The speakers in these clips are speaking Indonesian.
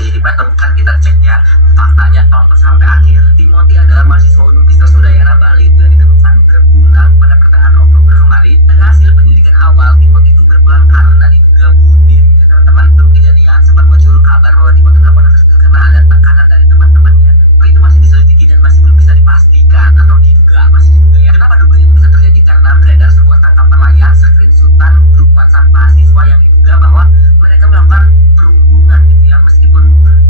hebat atau bukan, kita cek ya faktanya, tonton sampai akhir. Timothy adalah mahasiswa Universitas Udayana Bali yang ditemukan berpulang pada pertengahan Oktober kemarin. Dari hasil penyelidikan awal, Timothy itu berpulang karena diduga bunuh. Teman-teman, belum kejadian sempat muncul kabar bahwa Timothy melakukan tersebut karena ada tekanan dari teman-temannya. Hal itu masih diselidiki dan masih belum bisa dipastikan atau diduga, masih diduga ya. Kenapa duga itu bisa terjadi? Karena beredar sebuah tangkapan layar screenshotan grup WhatsApp mahasiswa yang diduga bahwa mereka melakukan perundungan gitu ya. Meskipun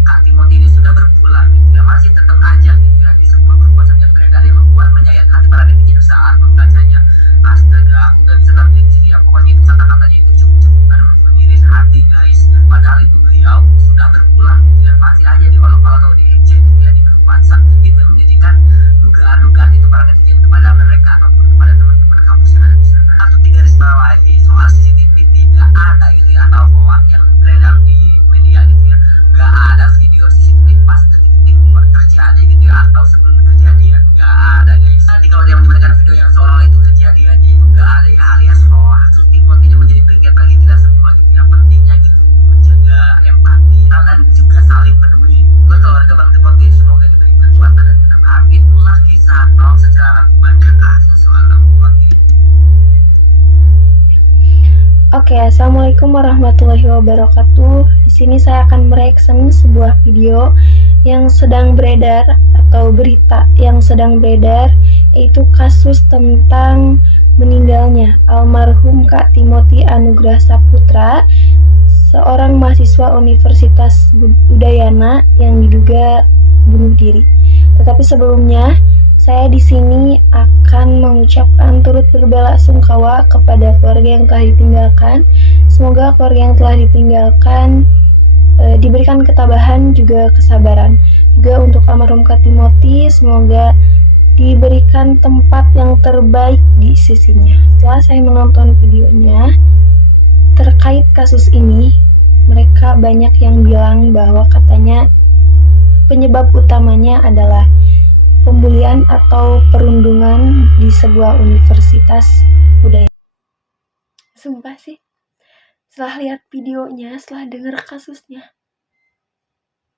Kak Timothy ini sudah berpulang gitu ya, masih tetap aja gitu ya di sebuah grup WhatsApp yang beredar yang membuat menyayat hati para netizen saat membacanya. Astaga, aku nggak bisa tampilin di sini ya. Pokoknya itu kata-katanya itu cukup aduh mengiris hati guys. Padahal itu beliau sudah berpulang gitu ya, masih aja diolok-olok atau diejek gitu ya di grup WhatsApp. Itu yang menjadikan dugaan-dugaan itu para netizen kepada mereka ataupun kepada teman-teman kampus yang ada di sana. Atau garis bawahi soal CCTV tidak ada gitu ya, atau hoax yang beredar di media gitu ya. Nggak ada video CCTV pas detik-detik terjadi gitu ya, atau sebelum kejadian. Nggak ada guys. Tadi kalau dia menyebarkan video yang seolah itu kejadiannya itu nggak ada ya, alias hoax. Terus Timothy menjadi pengingat bagi kita semua gitu ya, pentingnya gitu menjaga empati dan juga saling peduli. Buat keluarga Bang Timothy, semoga diberi kekuatan dan ketambahan. Itulah kisah Tom secara rangkuman kasus soal Bang Timothy. Oke, assalamualaikum warahmatullahi wabarakatuh. Di sini saya akan mereaction sebuah video yang sedang beredar atau berita yang sedang beredar, yaitu kasus tentang meninggalnya almarhum Kak Timothy Anugrah Saputra, seorang mahasiswa Universitas Udayana yang diduga bunuh diri. Tetapi sebelumnya, saya di sini akan mengucapkan turut berbelasungkawa kepada keluarga yang telah ditinggalkan. Semoga keluarga yang telah ditinggalkan diberikan ketabahan juga kesabaran. Juga untuk almarhum Kak Timothy, semoga diberikan tempat yang terbaik di sisinya. Setelah saya menonton videonya terkait kasus ini, mereka banyak yang bilang bahwa katanya penyebab utamanya adalah pembulian atau perundungan di sebuah universitas budaya. Sumpah sih, setelah lihat videonya, setelah dengar kasusnya,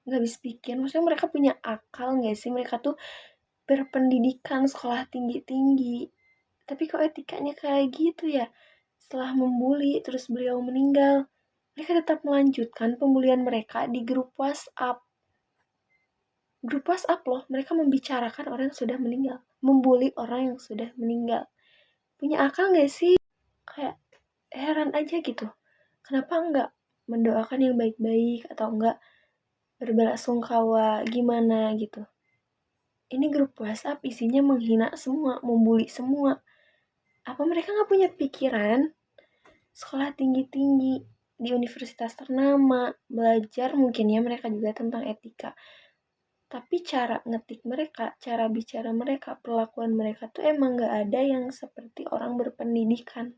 nggak habis pikir. Maksudnya mereka punya akal nggak sih? Mereka tuh berpendidikan, sekolah tinggi-tinggi, tapi kok etikanya kayak gitu ya? Setelah membuli, terus beliau meninggal, mereka tetap melanjutkan pembulian mereka di grup WhatsApp. Grup WhatsApp loh, mereka membicarakan orang yang sudah meninggal, membuli orang yang sudah meninggal. Punya akal gak sih? Kayak heran aja gitu. Kenapa enggak mendoakan yang baik-baik atau enggak berbelasungkawa gimana gitu. Ini grup WhatsApp isinya menghina semua, membuli semua. Apa mereka gak punya pikiran? Sekolah tinggi-tinggi di universitas ternama, belajar mungkin ya mereka juga tentang etika. Tapi cara ngetik mereka, cara bicara mereka, perlakuan mereka tuh emang gak ada yang seperti orang berpendidikan.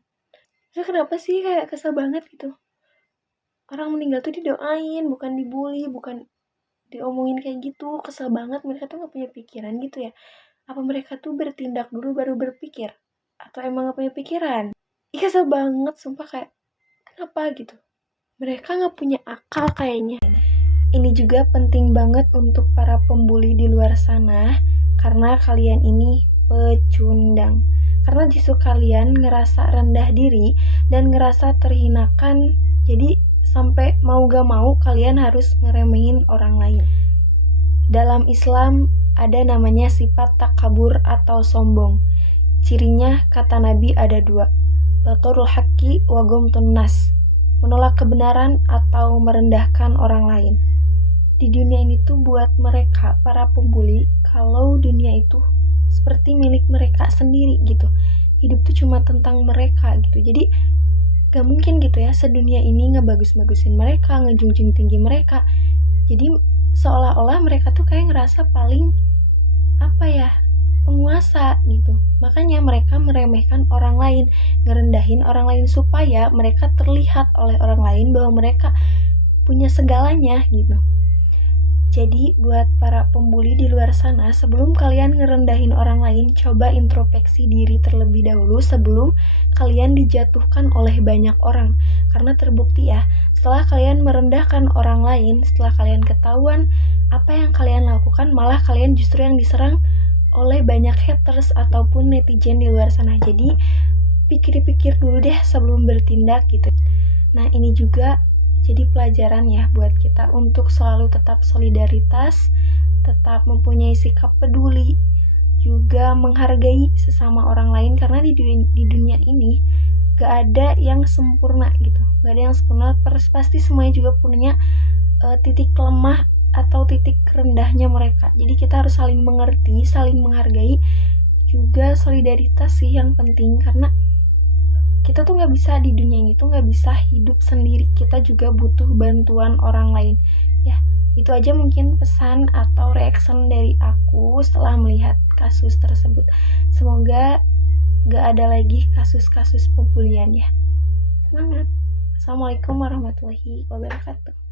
Terus kenapa sih kayak kesel banget gitu? Orang meninggal tuh didoain, bukan dibully, bukan diomongin kayak gitu. Kesel banget, mereka tuh gak punya pikiran gitu ya. Apa mereka tuh bertindak dulu baru berpikir? Atau emang gak punya pikiran? Ih kesel banget, sumpah kayak kenapa gitu? Mereka gak punya akal kayaknya. Ini juga penting banget untuk para pembuli di luar sana, karena kalian ini pecundang. Karena justru kalian ngerasa rendah diri dan ngerasa terhinakan, jadi sampai mau gak mau kalian harus ngeremehin orang lain. Dalam Islam ada namanya sifat takabur atau sombong. Cirinya kata Nabi ada 2, batorul haqqi wa gomtun nas, menolak kebenaran atau merendahkan orang lain. Di dunia ini tuh buat mereka, para pembuli, kalau dunia itu seperti milik mereka sendiri gitu. Hidup tuh cuma tentang mereka gitu. Jadi gak mungkin gitu ya sedunia ini ngebagus-bagusin mereka, ngejunjung tinggi mereka. Jadi seolah-olah mereka tuh kayak ngerasa paling penguasa gitu. Makanya mereka meremehkan orang lain, ngerendahin orang lain supaya mereka terlihat oleh orang lain bahwa mereka punya segalanya gitu. Jadi buat para pembuli di luar sana, sebelum kalian ngerendahin orang lain, coba introspeksi diri terlebih dahulu sebelum kalian dijatuhkan oleh banyak orang. Karena terbukti ya, setelah kalian merendahkan orang lain, setelah kalian ketahuan apa yang kalian lakukan, malah kalian justru yang diserang oleh banyak haters ataupun netizen di luar sana. Jadi pikir-pikir dulu deh sebelum bertindak gitu. Nah, ini juga jadi pelajaran ya buat kita untuk selalu tetap solidaritas, tetap mempunyai sikap peduli, juga menghargai sesama orang lain, karena di dunia ini gak ada yang sempurna gitu, gak ada yang sempurna, pasti semuanya juga punya titik lemah atau titik rendahnya mereka. Jadi kita harus saling mengerti, saling menghargai, juga solidaritas sih yang penting, karena kita tuh nggak bisa di dunia ini tuh nggak bisa hidup sendiri, kita juga butuh bantuan orang lain ya. Itu aja mungkin pesan atau reaction dari aku setelah melihat kasus tersebut. Semoga nggak ada lagi kasus-kasus pembulian ya. Semangat. Assalamualaikum warahmatullahi wabarakatuh.